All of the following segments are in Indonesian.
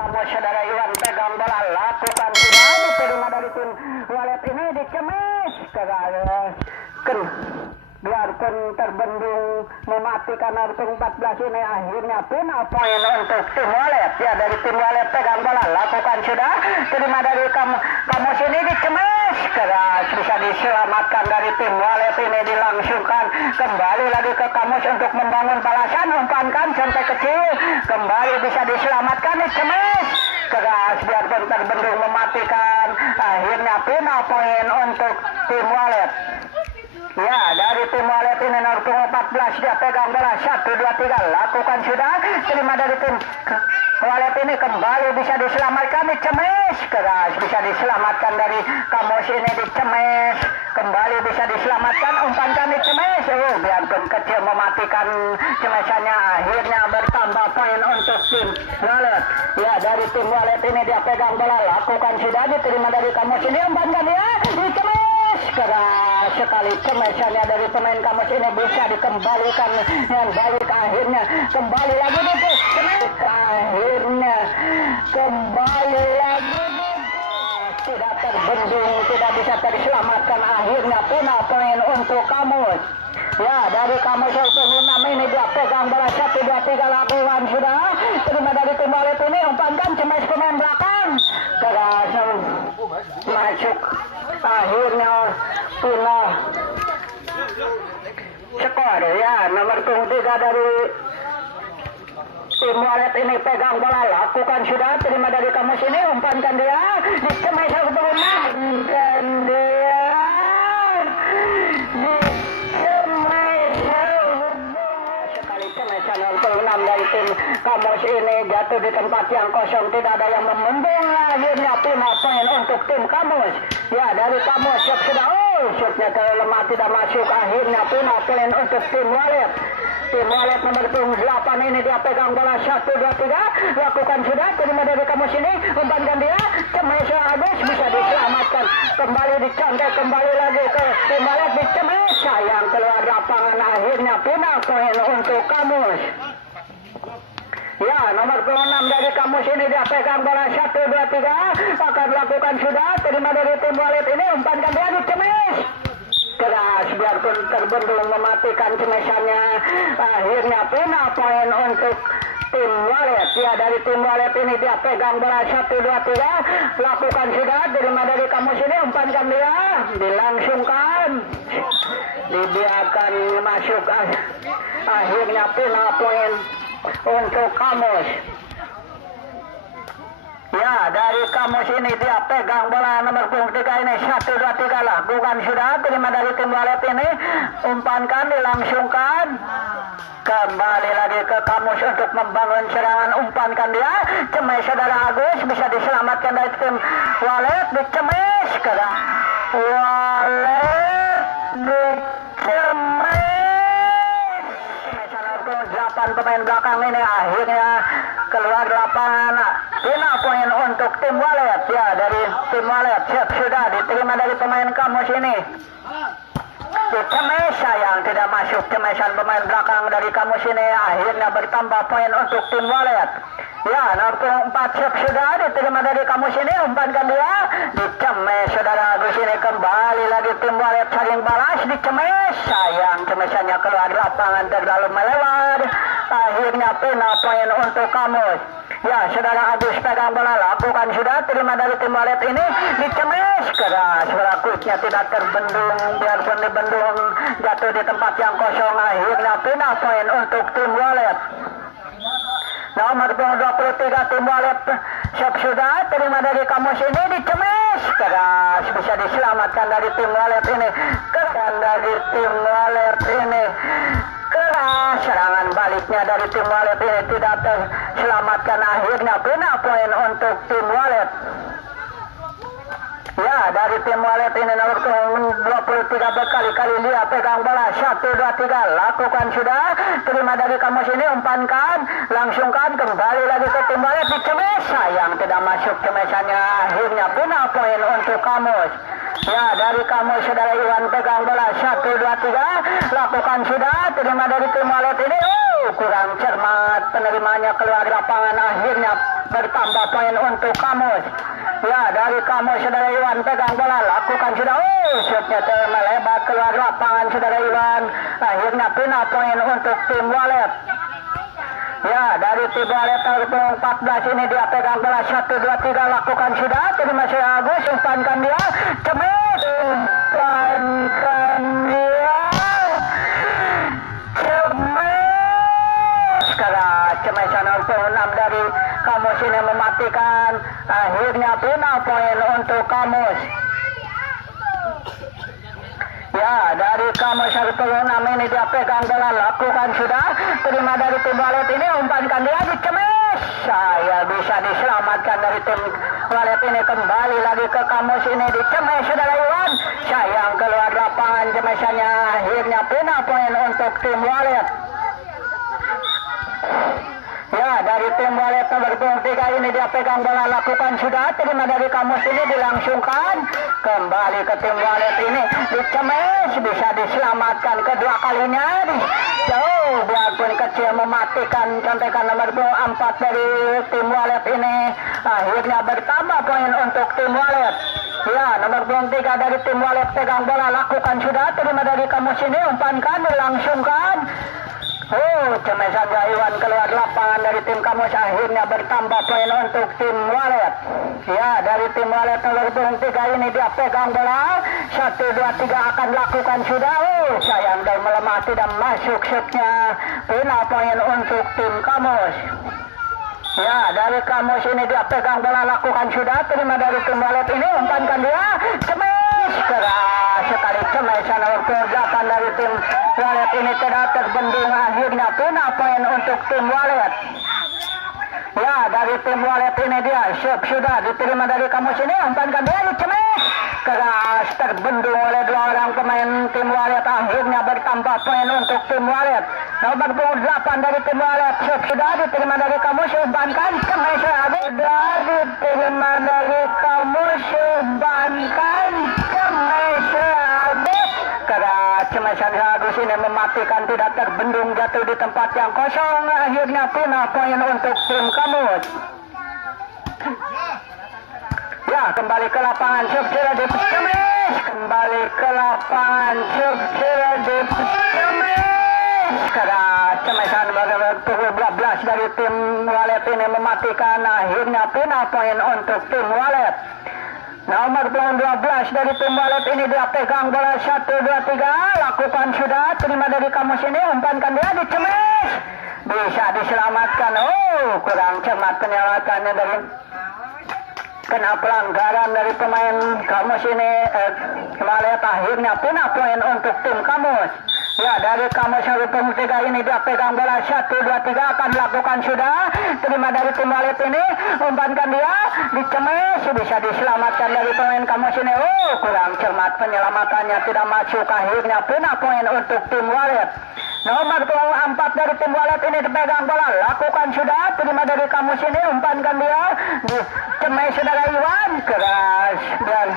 kamu saudara Iwan pegang bola, lakukan sudah diterima dari tim walet ini, dicemis biarpun terbendung mematikan Artung 14 ini, akhirnya final point untuk tim walet. Ya, dari tim walet pegang bola, lakukan sudah terima dari kamu sini, dicemis keras, bisa diselamatkan dari tim walet ini, dilangsungkan kembali lagi ke Kamus untuk membangun balasan, umpankan sampai kecil, kembali bisa diselamatkan, dicemis keras, biarpun terbendung mematikan, akhirnya final point untuk tim walet. Ya, dari tim walet ini Artung 14 dia pegang bola, 1, 2, 3, lakukan sudah terima dari tim walet ini, kembali bisa diselamatkan, dicemis keras, bisa diselamatkan dari Kamus ini, dicemis kembali bisa diselamatkan, umpankan, dicemis, biarpun kecil mematikan cemisannya, akhirnya bertambah poin untuk tim walet. Ya, dari tim walet ini dia pegang bola, lakukan sudah diterima dari Kamus ini, umpankan dia, dicemis keras sekali, cemisannya dari pemain Kamus ini bisa dikembalikan dengan baik, akhirnya kembali lagi akhirnya kembali lagi tidak terbendung, tidak bisa terselamatkan, akhirnya final poin untuk Kamus. Ya, dari Kamus untuk 6 ini dia pegang bola, 1, 2, 3, lakukan sudah terima dari tim walet ini, umpankan, cemis pemain belakang keras masuk, akhirnya final skor. Ya, nomor 3 dari tim walet ini pegang bola, lakukan sudah terima dari Kamus ini, umpankan dia, dicemis dan dia sekali cemisan untuk 6 dari tim Kamus ini jatuh di tempat yang kosong, tidak ada yang membendung, akhirnya final point untuk tim Kamus. Ya, dari Kamus sudah shootnya terlalu lemah, tidak masuk, akhirnya final point untuk tim walet. Tim walet nomor 8 ini dia pegang bola, 1, 2, 3, lakukan sudah terima dari Kamus ini, umpankan dia, cemis habis, bisa diselamatkan, kembali dicantik, kembali lagi ke tim walet, dicemis, sayang keluar lapangan, akhirnya final point untuk Kamus. Ya, nomor 6 dari Kamus ini dia pegang bola, 1, 2, 3, akan lakukan sudah terima dari tim walet ini, umpankan dia, dicemis keras, biarpun terbendung mematikan cemisannya, akhirnya final point untuk tim walet. Ya, dari tim walet ini dia pegang bola, 1, 2, 3, lakukan sudah terima dari Kamus ini, umpankan dia, dilangsungkan, dibiarkan masuk, akhirnya final point untuk Kamus. Ya, dari Kamus ini dia pegang bola nomor 3 ini, 1, 2, 3, lakukan sudah terima dari tim walet ini, umpankan, dilangsungkan, kembali lagi ke Kamus untuk membangun serangan, umpankan dia, cemis saudara Agus, bisa diselamatkan dari tim walet, dicemis keras, walet dicemis, cemisan 8 pemain belakang ini, akhirnya keluar lapangan, final poin untuk tim walet. Ya, dari tim walet sudah diterima dari pemain Kamus ini, dicemis, sayang tidak masuk cemisan pemain belakang dari Kamus ini, akhirnya bertambah poin untuk tim walet. Ya, nomor 4 sudah diterima dari Kamus ini, umpankan dia, dicemis saudara Agus ini, kembali lagi tim walet saling balas, dicemis, sayang cemisannya keluar lapangan terlalu melewat, akhirnya final poin untuk Kamus. Ya, saudara Agus pegang bola, lakukan sudah terima dari tim walet ini, dicemis keras, berikutnya tidak terbendung, biarpun dibendung jatuh di tempat yang kosong, akhirnya final poin untuk tim walet. Nomor 23 tim walet sudah terima dari Kamus ini, dicemis keras, bisa diselamatkan dari tim walet ini, dan dari tim walet ini keras, serangan baliknya dari tim walet ini tidak terselamatkan, akhirnya final poin untuk tim walet. Ya, dari tim walet ini nomor 23 berkali-kali dia pegang bola, 1, 2, 3, lakukan sudah terima dari Kamus ini, umpankan, langsungkan, kembali lagi ke tim walet, dicemis, sayang tidak masuk cemisannya, akhirnya final poin untuk Kamus. Ya, dari Kamus saudara Iwan pegang bola, 1, 2, 3, lakukan sudah terima dari tim walet ini, kurang cermat penerimanya, keluar lapangan, akhirnya bertambah poin untuk Kamus. Ya, dari Kamus saudara Iwan pegang bola, lakukan sudah. Oh, shootnya melebar keluar lapangan saudara Iwan. Akhirnya pindah poin untuk tim Walet. Ya, dari tim Walet tahun 14 ini dia pegang bola 1, 2, 3 lakukan sudah. Terima kasih Agus, umpankan dia. Cemet, umpankan dia. Cemesan untuk 6 dari Kamus ini mematikan. Akhirnya final poin untuk Kamus. Ya, dari Kamus 106 ini dia pegang bola, lakukan sudah. Terima dari tim Walet ini, umpankan dia di Cemes. Saya bisa diselamatkan dari tim Walet ini. Kembali lagi ke Kamus ini di Cemes saudara Iwan. Sayang keluar lapangan Cemesannya. Akhirnya final poin untuk tim Walet. Ya, dari tim Walet nomor 3 ini dia pegang bola, lakukan sudah. Terima dari Kamus ini dilangsungkan. Kembali ke tim Walet ini di Cemes, bisa diselamatkan kedua kalinya. Jauh biarpun kecil mematikan contekan nomor 4 dari tim Walet ini. Akhirnya bertambah poin untuk tim Walet. Ya, nomor 3 dari tim Walet pegang bola, lakukan sudah. Terima dari Kamus ini, umpankan, dilangsungkan. Oh, Cemesan Iwan keluar lapangan dari tim Kamus. Akhirnya bertambah poin untuk tim Walet. Ya, dari tim Walet nomor 3 ini dia pegang bola. 1, 2, 3 akan lakukan sudah. Oh, sayang dan melemah tidak masuk shootnya. Final poin untuk tim Kamus. Ya, dari Kamus ini dia pegang bola, lakukan sudah. Terima dari tim Walet ini, umpankan dia. Cemes, keras sekali Cemesan nomor 8 dari tim Walet ini tidak terbendung. Akhirnya final poin untuk tim Walet. Ya, dari tim Walet ini dia sudah diterima dari Kamus ini, umpankan dia di Cemes. Keras terbendung oleh 2 orang pemain tim Walet. Akhirnya bertambah poin untuk tim Walet. Nomor 8 dari tim Walet sudah diterima dari Kamus, umpankan Cemes. Sudah diterima dari Kamus, umpankan Cemes. Keras Cemesan Agus ini mematikan, tidak terbendung, jatuh di tempat yang kosong. Akhirnya final poin untuk tim Kamus. Ya, kembali ke lapangan Subsira di Cemes. Kembali ke lapangan Subsira di Cemes. Keras Cemesan pukul 12 dari tim Walet ini mematikan. Akhirnya final poin untuk tim Walet. Nomor 12 dari tim Walet ini dia pegang bola 1, 2, 3 lakukan sudah. Terima dari Kamus ini, umpankan dia di Cemes. Bisa diselamatkan. Oh, kurang cermat penyelamatannya dari kena pelanggaran dari pemain Kamus ini. Walet akhirnya final poin untuk tim Kamus. Ya, dari Kamus 3 ini dia pegang bola 1, 2, 3 akan lakukan sudah. Terima dari tim Walet ini, umpankan dia di Cemes. Bisa diselamatkan dari pemain Kamus ini. Oh, kurang cermat penyelamatannya, tidak masuk. Akhirnya final poin untuk tim Walet. Nomor 4 dari tim Walet ini dipegang bola, lakukan sudah. Terima dari Kamus ini, umpankan dia di Cemes saudara Iwan. Keras dan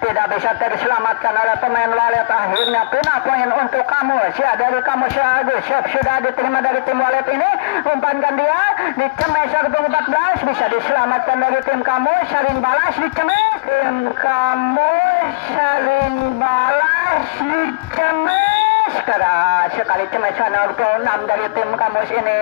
tidak bisa terselamatkan oleh pemain Walet. Akhirnya final poin untuk Kamus. Ya, dari Kamus Agus sudah diterima dari tim Walet ini, umpankan dia di Cemes 14. Bisa diselamatkan dari tim Kamus. Saling balas di Cemes. Tim Kamus saling balas di Cemes. Keras sekali Cemesan 26 dari tim Kamus ini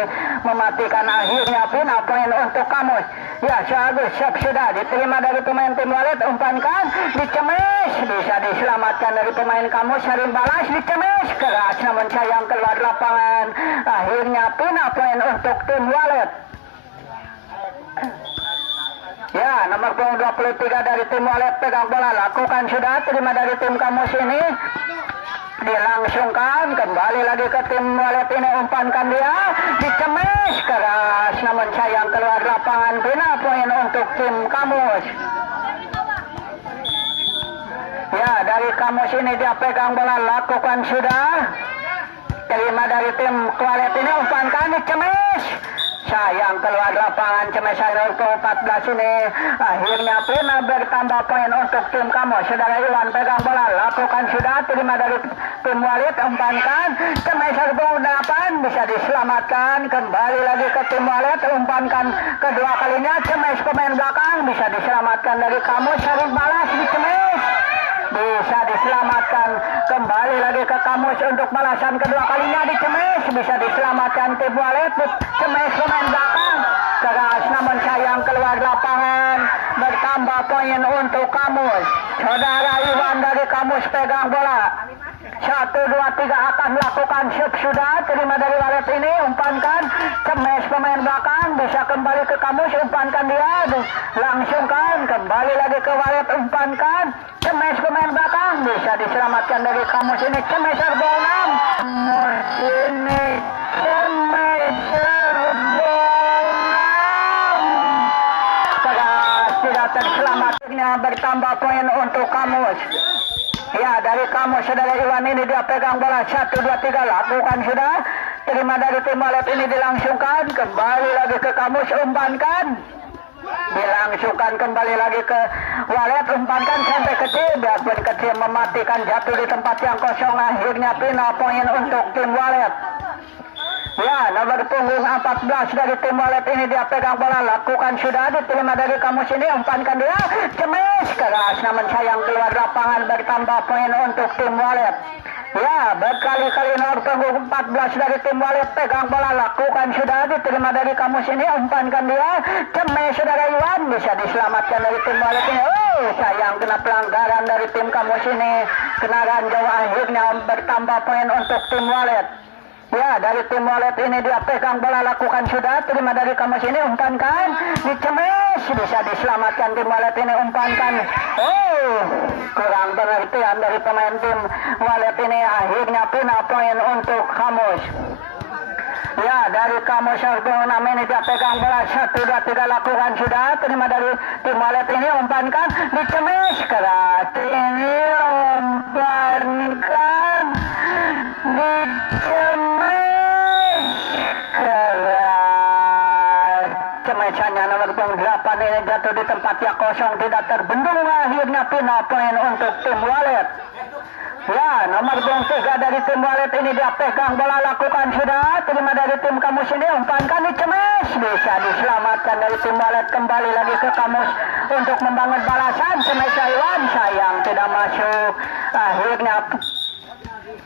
mematikan. Akhirnya final poin untuk Kamus. Ya, Agus sudah diterima dari pemain tim Walet, umpankan di Cemes. Bisa diselamatkan dari pemain Kamus. Saling balas di Cemes. Keras namun sayang keluar lapangan. Akhirnya final poin untuk tim Walet. Ya, nomor 23 dari tim Walet pegang bola, lakukan sudah. Terima dari tim Kamus ini, dilangsungkan. Kembali lagi ke tim Walet ini, umpankan dia di Cemes. Keras namun sayang keluar lapangan. Final poin untuk tim Kamus. Ya, dari Kamus ini dia pegang bola, lakukan sudah. Terima dari tim Walet ini, umpankan di Cemes. sayang keluar lapangan Cemes untuk 14 ini akhirnya pun bertambah poin untuk tim kamu. Saudara Iwan pegang bola, lakukan sudah, terima dari tim Walid, umpankan Cemes 8 bisa diselamatkan, kembali lagi ke tim Walid, umpankan kedua kalinya Cemes pemain belakang bisa diselamatkan dari kamu, Syarif balas di Cemes bisa diselamatkan, kembali lagi ke Kamus untuk balasan kedua kalinya di Cemes bisa diselamatkan tim Walid, Cemes pemain belakang keras namun sayang keluar lapangan, bertambah poin untuk Kamus. Saudara Iwan dari Kamus pegang bola, 1, 2, 3 akan lakukan shoot sudah, terima dari Walid ini, umpankan Cemes pemain belakang bisa kembali ke Kamus, umpankan dia, langsungkan kembali lagi ke Walid, umpankan Cemes pemain belakang bisa diselamatkan dari Kamus ini, Cemes serbu 6 ini Cemes serbu 6 keras tidak terselamatnya, bertambah poin untuk Kamus. Ya, dari Kamus saudara Iwan ini dia pegang bola, 1, 2, 3 lakukan sudah, terima dari tim Walid ini dilangsungkan, kembali lagi ke Kamus, umpankan dilangsungkan kembali lagi ke Walid, umpankan sampai kecil, biarpun kecil mematikan, jatuh di tempat yang kosong, akhirnya final poin untuk tim Walid. Ya, nomor punggung 14 dari tim Walid ini dia pegang bola, lakukan sudah, diterima dari Kamus ini, umpankan dia, Cemes keras namun sayang keluar lapangan, bertambah poin untuk tim Walid. Ya, berkali-kali nomor punggung 14 dari tim Walid pegang bola, lakukan sudah, diterima dari Kamus ini, umpankan dia, Cemes saudara Iwan bisa diselamatkan dari tim Walid ini. Oh, sayang kena pelanggaran dari tim Kamus ini, kena ranjau, akhirnya bertambah poin untuk tim Walid. Ya, dari tim Walid ini dia pegang bola, lakukan sudah, terima dari Kamus ini, umpankan di Cemes bisa diselamatkan tim Walid ini, umpankan. Oh, kurang pengertian dari pemain tim Walid ini, akhirnya final poin untuk Kamus. Ya, dari Kamus 6 ini dia pegang bola, 1, 2, 3 lakukan sudah, terima dari tim Walid ini, umpankan di Cemes keras ini, umpankan di Cemesannya nomor 8 ini jatuh di tempat yang kosong, tidak terbendung, akhirnya final poin untuk tim Walid. Ya, nomor 3 dari tim Walid ini dia pegang bola, lakukan sudah, terima dari tim Kamus ini, umpankan di Cemes bisa diselamatkan dari tim Walid, kembali lagi ke Kamus untuk membangun balasan, Cemes Iwan sayang tidak masuk, akhirnya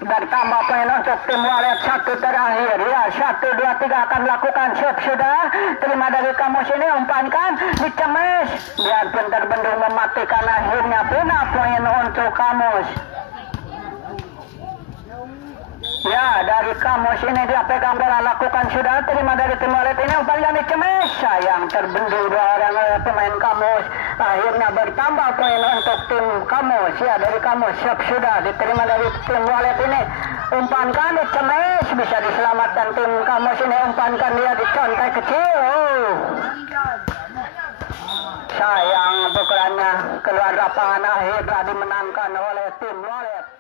bertambah poin untuk tim Walid. 1 terakhir ya, 1, 2, 3 akan lakukan shoot sudah, terima dari Kamus ini, umpankan di Cemes biarpun terbendung mematikan, akhirnya final poin untuk Kamus. Ya, dari Kamus ini dia pegang bola, lakukan sudah, terima dari tim Walid ini, umpankan di Cemes sayang terbendung dua orang pemain Kamus, akhirnya bertambah poin untuk tim Kamus. Ya, dari Kamus sudah diterima dari tim Walid ini, umpankan di Cemes bisa diselamatkan tim Kamus ini, umpankan dia di contek kecil. Oh, sayang pukulannya keluar lapangan, akhirnya dimenangkan oleh tim Walid.